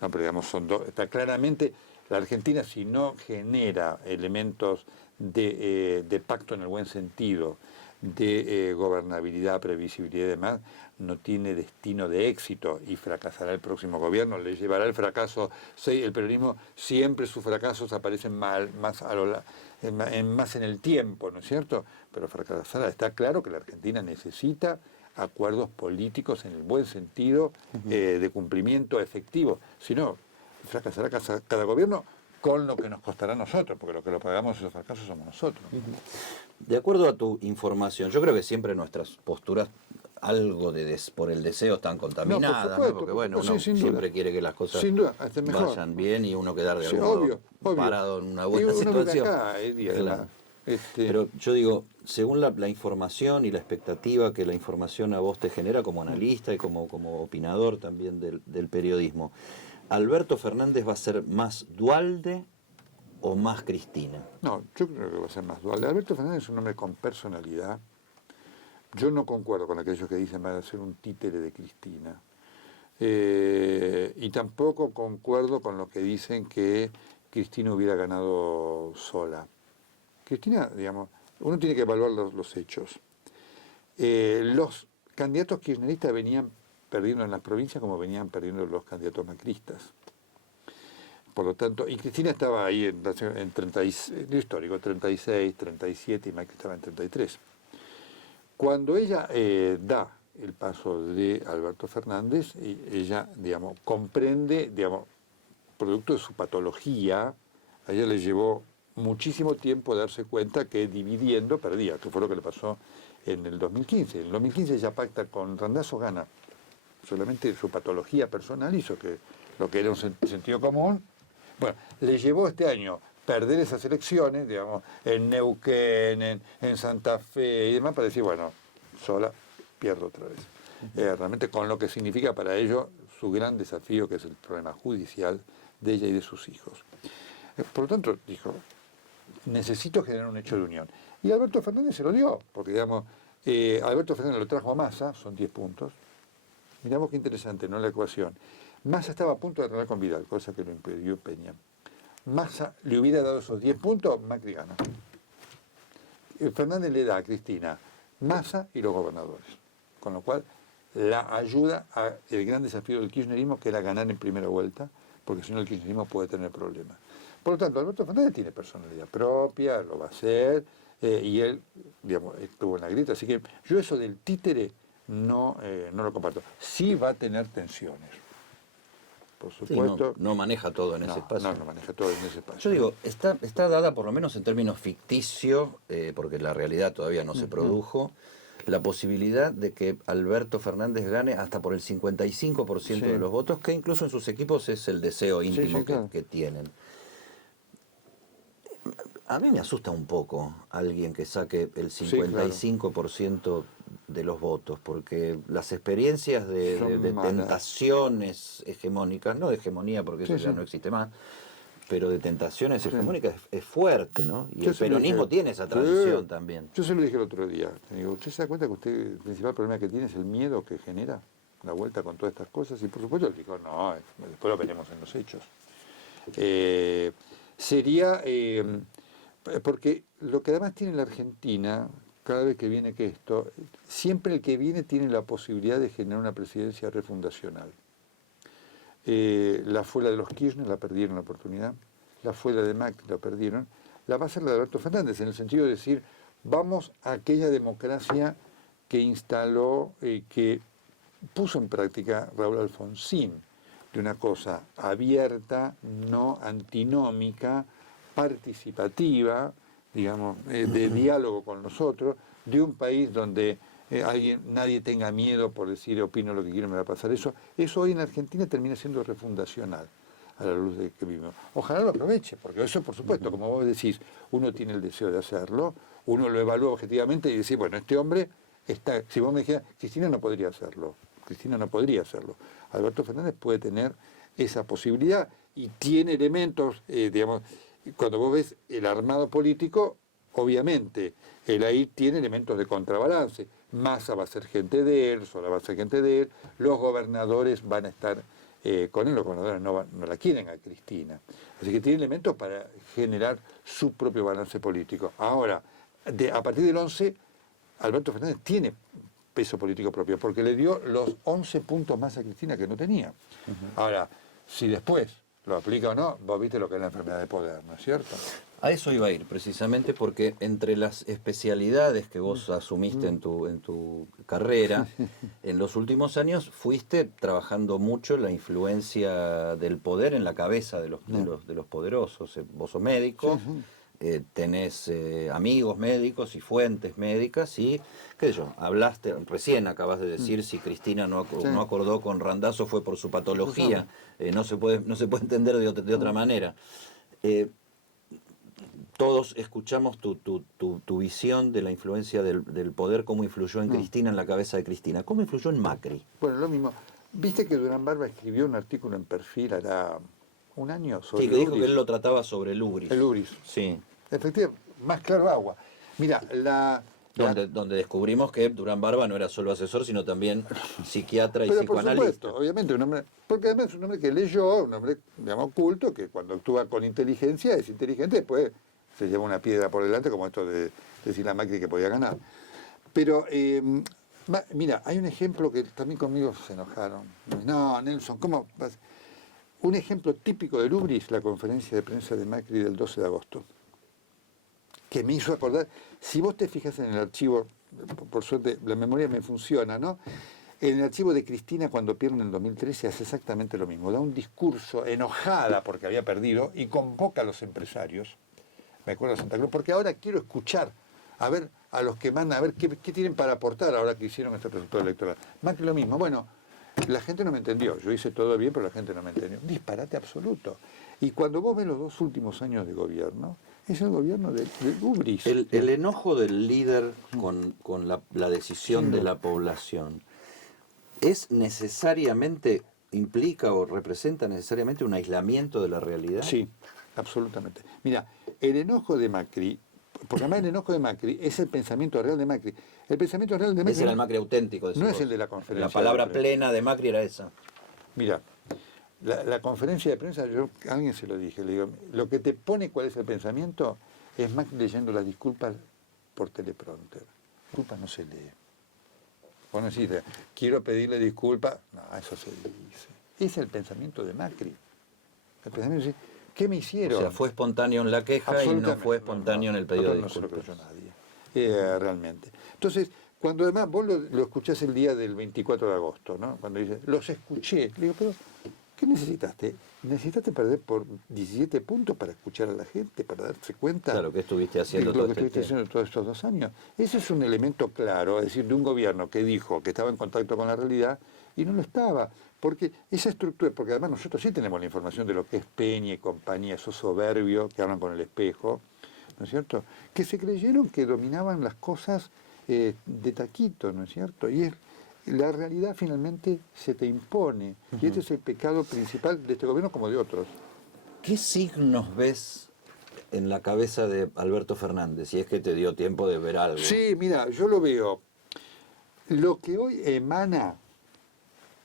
No, pero digamos, está claramente, la Argentina si no genera elementos de pacto en el buen sentido, de gobernabilidad, previsibilidad y demás, no tiene destino de éxito y fracasará el próximo gobierno, le llevará el fracaso. El peronismo siempre sus fracasos aparecen más en el tiempo, ¿no es cierto? Pero fracasará. Está claro que la Argentina necesita acuerdos políticos en el buen sentido, de cumplimiento efectivo. Si no, fracasará cada gobierno con lo que nos costará a nosotros, porque lo que lo pagamos esos fracasos somos nosotros. De acuerdo a tu información, yo creo que siempre nuestras posturas, algo por el deseo, están contaminadas, por supuesto, porque bueno, sí, uno sin siempre duda. quiere que las cosas Sin duda, hasta mejor. vayan bien y uno quedar de Sí, algún obvio. modo parado en una buena Uno vive situación. acá, Claro. además. Pero yo digo, según la información y la expectativa que la información a vos te genera como analista y como opinador también del periodismo, ¿Alberto Fernández va a ser más Duhalde o más Cristina? No, yo creo que va a ser más dual. Alberto Fernández es un hombre con personalidad. Yo no concuerdo con aquellos que dicen va a ser un títere de Cristina. Y tampoco concuerdo con los que dicen que Cristina hubiera ganado sola. Cristina, digamos, uno tiene que evaluar los hechos. Los candidatos kirchneristas venían perdiendo en las provincias como venían perdiendo los candidatos macristas. Por lo tanto, y Cristina estaba ahí en 36, lo histórico, 36, 37 y Macri estaba en 33. Cuando ella da el paso de Alberto Fernández, ella, digamos, comprende, digamos, producto de su patología, a ella le llevó muchísimo tiempo darse cuenta que dividiendo perdía, que fue lo que le pasó en el 2015. En el 2015 ella pacta con Randazzo, gana. Solamente su patología personal hizo que lo que era un sentido común. Bueno, le llevó este año perder esas elecciones, digamos, en Neuquén, en Santa Fe y demás, para decir, bueno, sola pierdo otra vez. Realmente con lo que significa para ello su gran desafío, que es el problema judicial de ella y de sus hijos. Por lo tanto, dijo, necesito generar un hecho de unión. Y Alberto Fernández se lo dio, porque, digamos, Alberto Fernández lo trajo a Massa, son 10 puntos. Miramos qué interesante, ¿no? La ecuación. Massa estaba a punto de arreglar con Vidal, cosa que lo impidió Peña. Massa le hubiera dado esos 10 puntos, Macri gana. Fernández le da a Cristina Massa y los gobernadores. Con lo cual, la ayuda al gran desafío del kirchnerismo, que era ganar en primera vuelta, porque si no el kirchnerismo puede tener problemas. Por lo tanto, Alberto Fernández tiene personalidad propia, lo va a hacer, y él, digamos, estuvo en la grita. Así que yo eso del títere no lo comparto. Sí va a tener tensiones. Por supuesto. Sí, no maneja todo en ese espacio. No maneja todo en ese espacio. Yo digo, está dada por lo menos en términos ficticios, porque la realidad todavía no se produjo, la posibilidad de que Alberto Fernández gane hasta por el 55% de los votos, que incluso en sus equipos es el deseo íntimo claro. que tienen. A mí me asusta un poco alguien que saque el 55% de los votos, porque las experiencias de tentaciones hegemónicas, no de hegemonía porque eso ya no existe más, pero de tentaciones hegemónicas es fuerte, ¿no? Y el peronismo tiene esa tradición también. Yo se lo dije el otro día. Digo, ¿usted se da cuenta que el principal problema que tiene es el miedo que genera la vuelta con todas estas cosas? Y por supuesto él dijo, no, después lo veremos en los hechos. Sería... porque lo que además tiene la Argentina, cada vez que viene que esto, siempre el que viene tiene la posibilidad de generar una presidencia refundacional. La fue la de los Kirchner, la perdieron la oportunidad, la fue la de Macri, la perdieron, la va a ser la de Alberto Fernández, en el sentido de decir, vamos a aquella democracia que instaló, que puso en práctica Raúl Alfonsín, de una cosa abierta, no antinómica, participativa, digamos, de diálogo con nosotros, de un país donde nadie tenga miedo por decir opino lo que quiero, me va a pasar eso. Eso hoy en Argentina termina siendo refundacional a la luz de que vivimos. Ojalá lo aproveche, porque eso, por supuesto, como vos decís, uno tiene el deseo de hacerlo, uno lo evalúa objetivamente y dice, bueno, este hombre está... Si vos me dijeras, Cristina no podría hacerlo, Alberto Fernández puede tener esa posibilidad y tiene elementos, digamos, cuando vos ves el armado político, obviamente, él ahí tiene elementos de contrabalance. Massa va a ser gente de él, Sola va a ser gente de él, los gobernadores van a estar con él, los gobernadores no la quieren a Cristina. Así que tiene elementos para generar su propio balance político. Ahora, a partir del 11, Alberto Fernández tiene peso político propio, porque le dio los 11 puntos más a Cristina que no tenía. Ahora, si después lo aplica o no, vos viste lo que es la enfermedad de poder, ¿no es cierto? A eso iba a ir, precisamente porque entre las especialidades que vos asumiste en tu carrera, en los últimos años fuiste trabajando mucho la influencia del poder en la cabeza de los poderosos. Vos sos médico, tenés amigos médicos y fuentes médicas y, qué sé yo, recién acabas de decir si Cristina no acordó con Randazzo fue por su patología, no se puede entender de otra manera. Todos escuchamos tu visión de la influencia del poder, cómo influyó en Cristina, en la cabeza de Cristina. ¿Cómo influyó en Macri? Bueno, lo mismo. Viste que Durán Barba escribió un artículo en Perfil hará un año sobre que dijo que él lo trataba sobre el ubris. El ubris. Sí. Efectivamente, más claro agua. Mira, donde descubrimos que Durán Barba no era solo asesor, sino también psiquiatra y psicoanalista. Por supuesto, obviamente, porque además es un hombre que leyó, un hombre, digamos, culto, que cuando actúa con inteligencia es inteligente, después se lleva una piedra por delante, como esto de decir a Macri que podía ganar. Pero, mira, hay un ejemplo que también conmigo se enojaron. No, Nelson, ¿cómo vas? Un ejemplo típico del ubris, la conferencia de prensa de Macri del 12 de agosto, que me hizo acordar, si vos te fijas en el archivo, por suerte la memoria me funciona, ¿no? En el archivo de Cristina cuando pierde en el 2013 hace exactamente lo mismo, da un discurso enojada porque había perdido y convoca a los empresarios, me acuerdo de Santa Cruz, porque ahora quiero escuchar, a ver, a los que mandan, a ver qué tienen para aportar ahora que hicieron este resultado electoral. Más que lo mismo, bueno, la gente no me entendió, yo hice todo bien, pero la gente no me entendió. Un disparate absoluto. Y cuando vos ves los 2 últimos años de gobierno, es el gobierno del ubris. El enojo del líder con la decisión de la población es necesariamente, implica o representa necesariamente un aislamiento de la realidad. Sí, absolutamente. Mira, el enojo de Macri, porque además el enojo de Macri es el pensamiento real de Macri. El pensamiento real de Macri... Ese era el Macri auténtico. No es el de la conferencia. La palabra plena de Macri era esa. Mira, la conferencia de prensa, yo a alguien se lo dije, le digo, lo que te pone cuál es el pensamiento es Macri leyendo las disculpas por teleprompter. Disculpas no se lee. Vos no decís, quiero pedirle disculpas, no, eso se dice. Es el pensamiento de Macri. El pensamiento es, ¿qué me hicieron? O sea, fue espontáneo en la queja y no fue espontáneo en el pedido de disculpas. No se lo creyó nadie, realmente. Entonces, cuando además vos lo escuchás el día del 24 de agosto, ¿no? Cuando dice, los escuché, le digo, pero ¿qué necesitaste? ¿Necesitaste perder por 17 puntos para escuchar a la gente, para darse cuenta? Claro, ¿qué estuviste haciendo de lo que estuviste haciendo todos estos 2 años? Ese es un elemento claro, es decir, de un gobierno que dijo que estaba en contacto con la realidad y no lo estaba. Porque esa estructura, porque además nosotros sí tenemos la información de lo que es Peña y compañía, esos soberbios que hablan con el espejo, ¿no es cierto? Que se creyeron que dominaban las cosas de taquito, ¿no es cierto? Y la realidad finalmente se te impone. Y este es el pecado principal de este gobierno como de otros. ¿Qué signos ves en la cabeza de Alberto Fernández, si es que te dio tiempo de ver algo? Sí, mira, yo lo veo. Lo que hoy emana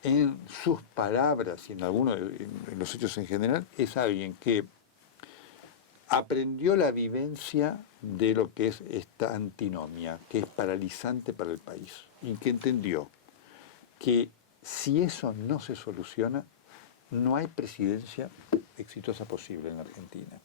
en sus palabras y en los hechos en general, es alguien que aprendió la vivencia de lo que es esta antinomia, que es paralizante para el país, y que entendió que si eso no se soluciona, no hay presidencia exitosa posible en la Argentina.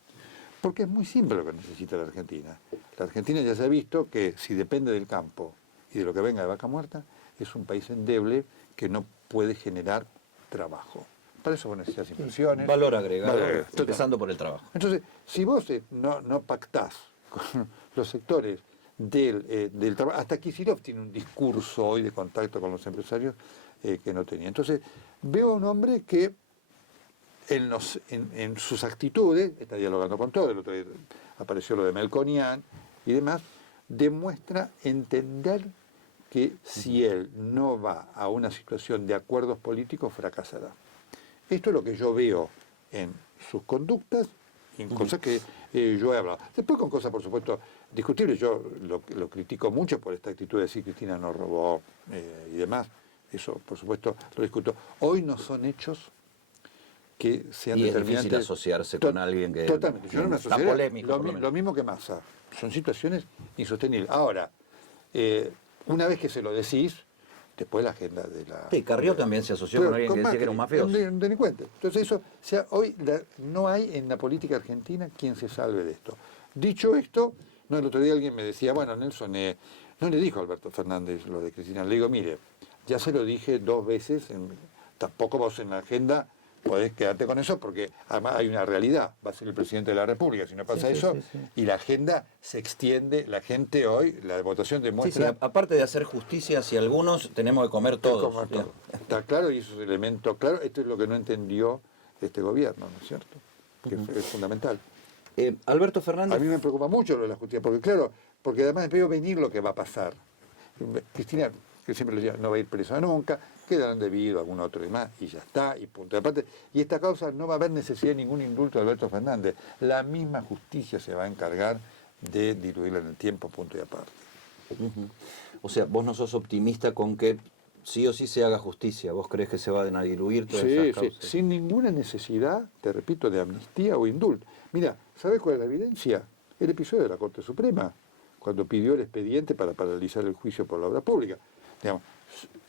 Porque es muy simple lo que necesita la Argentina. La Argentina ya se ha visto que si depende del campo y de lo que venga de vaca muerta, es un país endeble que no puede generar trabajo. Para eso vos necesitas inversiones. Valor agregado, total. empezando por el trabajo. Entonces, si vos no pactás con los sectores del trabajo, hasta Kicillof tiene un discurso hoy de contacto con los empresarios que no tenía. Entonces, veo a un hombre que en sus actitudes, está dialogando con todo, el otro día apareció lo de Melconian y demás, demuestra entender que si él no va a una situación de acuerdos políticos, fracasará. Esto es lo que yo veo en sus conductas, en cosas que yo he hablado. Después con cosas, por supuesto, discutibles. Yo lo critico mucho por esta actitud de decir que Cristina no robó y demás. Eso, por supuesto, lo discuto. Hoy no son hechos que sean y es determinantes. difícil asociarse con alguien que Totalmente. Yo no me está asociaría. polémico. Lo mismo que Massa. Son situaciones insostenibles. Ahora, una vez que se lo decís, después la agenda de la... Sí, Carrió también se asoció con alguien que decía que era un mafioso. Un delincuente. Entonces eso, hoy no hay en la política argentina quien se salve de esto. Dicho esto, el otro día alguien me decía, bueno, Nelson, no le dijo a Alberto Fernández lo de Cristina. Le digo, mire, ya se lo dije 2 veces, tampoco vos en la agenda podés quedarte con eso porque además hay una realidad, va a ser el presidente de la República si no pasa eso, y la agenda se extiende, la gente hoy, la votación demuestra... Sí, aparte de hacer justicia hacia algunos, tenemos que comer todos. Está claro y esos elementos, claro, esto es lo que no entendió este gobierno, ¿no es cierto? Que es fundamental. Alberto Fernández... A mí me preocupa mucho lo de la justicia, porque claro, porque además veo venir lo que va a pasar. Cristina, que siempre le decía, no va a ir presa nunca, quedarán debido a algún otro y más, y ya está, y punto. Aparte, y esta causa no va a haber necesidad de ningún indulto de Alberto Fernández. La misma justicia se va a encargar de diluirla en el tiempo, punto y aparte. O sea, vos no sos optimista con que sí o sí se haga justicia. ¿Vos crees que se van a diluir todas esas causas? Sí, sin ninguna necesidad, te repito, de amnistía o indulto. Mira, ¿sabes cuál es la evidencia? El episodio de la Corte Suprema, cuando pidió el expediente para paralizar el juicio por la obra pública. Digamos,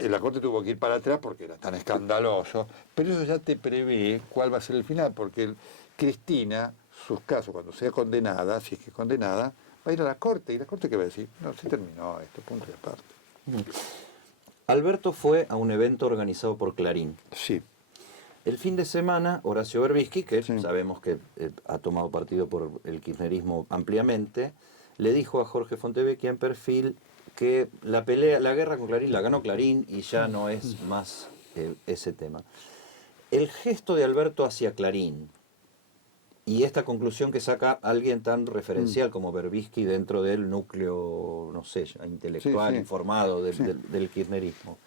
la Corte tuvo que ir para atrás porque era tan escandaloso, pero eso ya te prevé cuál va a ser el final, porque Cristina, sus casos, cuando sea condenada, si es que es condenada, va a ir a la Corte, y la Corte ¿qué va a decir? No, se terminó esto, punto y aparte. Alberto fue a un evento organizado por Clarín. Sí. El fin de semana, Horacio Berbisky, que sabemos que ha tomado partido por el kirchnerismo ampliamente, le dijo a Jorge Fontevecchia en Perfil que la guerra con Clarín la ganó Clarín y ya no es más ese tema. El gesto de Alberto hacia Clarín y esta conclusión que saca alguien tan referencial como Berbisky dentro del núcleo, no sé, intelectual, informado del kirchnerismo,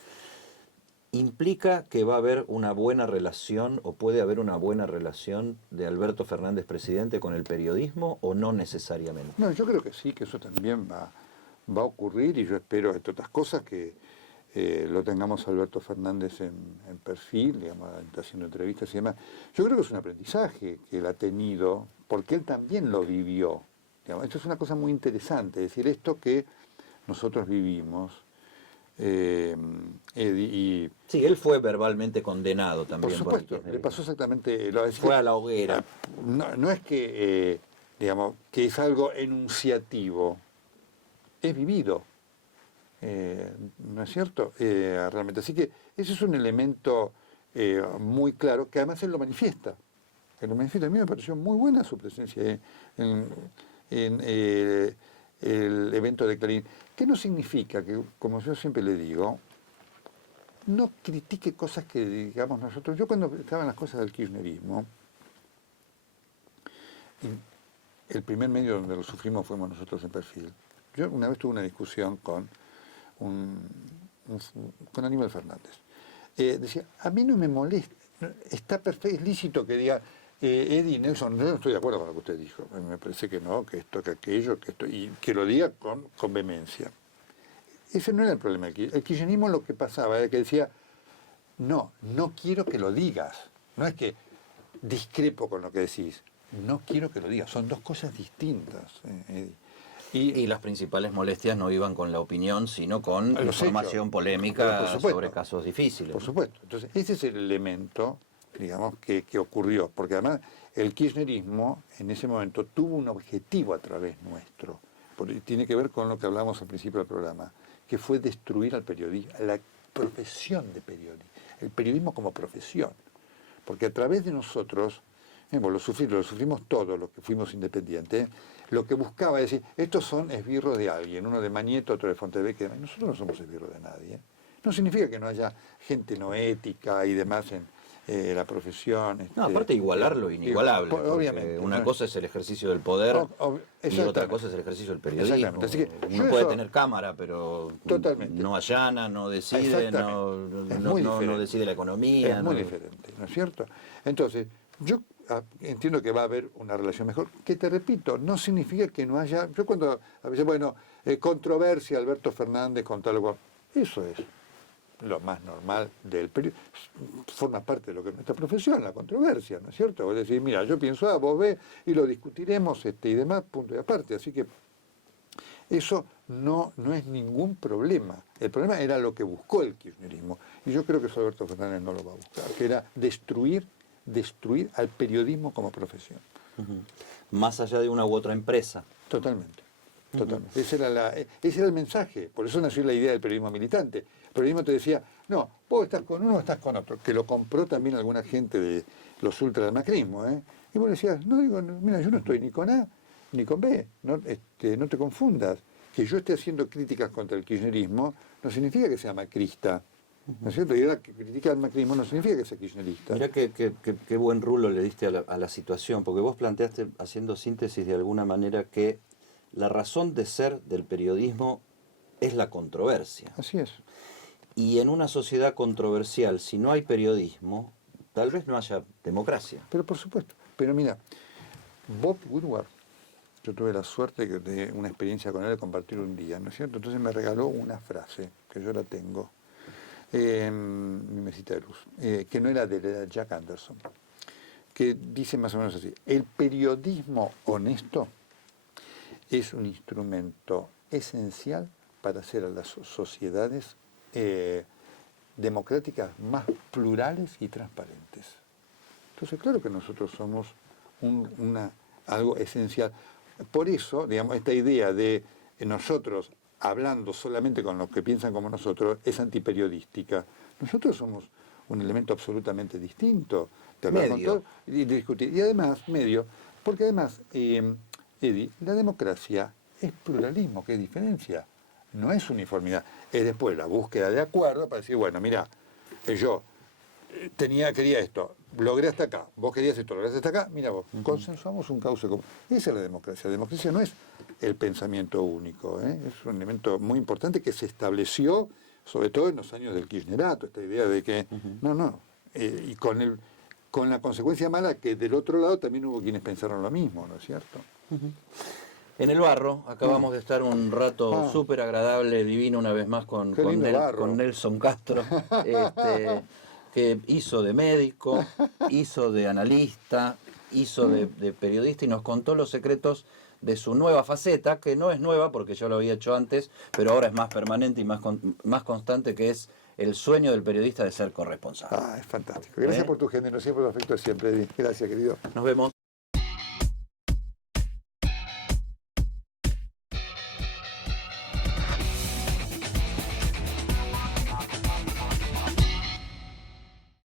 ¿implica que va a haber una buena relación o puede haber una buena relación de Alberto Fernández presidente con el periodismo o no necesariamente? No, yo creo que sí, que eso también va a ocurrir y yo espero, entre otras cosas, que lo tengamos a Alberto Fernández en Perfil, digamos, haciendo entrevistas y demás. Yo creo que es un aprendizaje que él ha tenido, porque él también lo vivió. Digamos, esto es una cosa muy interesante, es decir, esto que nosotros vivimos. Sí, él fue verbalmente condenado también. Por supuesto, le pasó exactamente... Fue a la hoguera. No es que, digamos, que es algo enunciativo, es vivido. ¿No es cierto? Realmente. Así que ese es un elemento muy claro, que además él lo manifiesta. A mí me pareció muy buena su presencia en el evento de Clarín. ¿Qué no significa que, como yo siempre le digo, no critique cosas que digamos nosotros? Yo cuando estaban las cosas del kirchnerismo, el primer medio donde lo sufrimos fuimos nosotros en Perfil. Yo una vez tuve una discusión con Aníbal Fernández. Decía, a mí no me molesta, está perfecto, es lícito que diga, Eddie Nelson, yo no estoy de acuerdo con lo que usted dijo, me parece que no, que esto, que aquello, que esto, y que lo diga con vehemencia. Ese no era el problema. El kirchnerismo lo que pasaba era que decía, no quiero que lo digas, no es que discrepo con lo que decís, no quiero que lo digas, son dos cosas distintas, Eddie. Y las principales molestias no iban con la opinión, sino con información polémica sobre casos difíciles. Por supuesto. Entonces, ese es el elemento digamos, que ocurrió, porque además el kirchnerismo en ese momento tuvo un objetivo a través nuestro, porque tiene que ver con lo que hablamos al principio del programa, que fue destruir al periodismo, la profesión de periodismo, el periodismo como profesión, porque a través de nosotros, lo sufrimos todos los que fuimos independientes, lo que buscaba es decir, estos son esbirros de alguien, uno de Mañeto, otro de Fontevecchia, nosotros no somos esbirros de nadie. No significa que no haya gente no ética y demás en la profesión. No, aparte igualar lo inigualable. Obviamente. Una cosa es el ejercicio del poder y otra cosa es el ejercicio del periodismo. Así que uno puede tener cámara, pero totalmente. no allana, no decide, no decide la economía. Es muy diferente, ¿no es cierto? Entonces, yo entiendo que va a haber una relación mejor, que te repito, no significa que no haya... Yo cuando a veces, controversia, Alberto Fernández con tal o cual, eso es lo más normal del periodismo, forma parte de lo que es nuestra profesión, la controversia, ¿no es cierto? Vos decís, mira, yo pienso A, vos B, y lo discutiremos y demás, punto y aparte. Así que eso no es ningún problema. El problema era lo que buscó el kirchnerismo, y yo creo que eso Alberto Fernández no lo va a buscar, que era destruir al periodismo como profesión. Más allá de una u otra empresa. Totalmente. Totalmente. Ese era el mensaje. Por eso nació la idea del periodismo militante. El periodismo te decía, no, vos estás con uno o estás con otro, que lo compró también alguna gente de los ultras del macrismo, ¿eh? Y vos decías, mira, yo no estoy ni con A ni con B, no te confundas. Que yo esté haciendo críticas contra el kirchnerismo no significa que sea macrista, ¿no es cierto? Y ahora que critica al macrismo no significa que sea kirchnerista. Mirá qué buen rulo le diste a la situación, porque vos planteaste, haciendo síntesis de alguna manera, que la razón de ser del periodismo es la controversia. Así es. Y en una sociedad controversial, si no hay periodismo, tal vez no haya democracia. Pero por supuesto. Pero mira, Bob Woodward, yo tuve la suerte de una experiencia con él de compartir un día, ¿no es cierto? Entonces me regaló una frase, que yo la tengo, mi mesita de luz, que no era de él, era de Jack Anderson, que dice más o menos así: el periodismo honesto es un instrumento esencial para hacer a las sociedades democráticas más plurales y transparentes. Entonces, claro que nosotros somos algo esencial. Por eso, digamos, esta idea de nosotros hablando solamente con los que piensan como nosotros es antiperiodística. Nosotros somos un elemento absolutamente distinto de hablar con todos y discutir. Y además, porque además, Eddie, la democracia es pluralismo, ¿qué diferencia? No es uniformidad, es después la búsqueda de acuerdo para decir, bueno, mira, yo quería esto, logré hasta acá, vos querías esto, lograste hasta acá, mira vos, consensuamos un cauce común. Esa es la democracia. La democracia no es el pensamiento único, es un elemento muy importante que se estableció, sobre todo en los años del kirchnerato, esta idea de que, y con la consecuencia mala que del otro lado también hubo quienes pensaron lo mismo, ¿no es cierto? En el barro, acabamos de estar un rato súper agradable, divino, una vez más con Nelson Castro, que hizo de médico, hizo de analista, hizo de periodista y nos contó los secretos de su nueva faceta, que no es nueva porque yo lo había hecho antes, pero ahora es más permanente y más constante, que es el sueño del periodista de ser corresponsal. Es fantástico. Gracias por tu generosidad y por tu afecto siempre, Eddie. Gracias, querido. Nos vemos.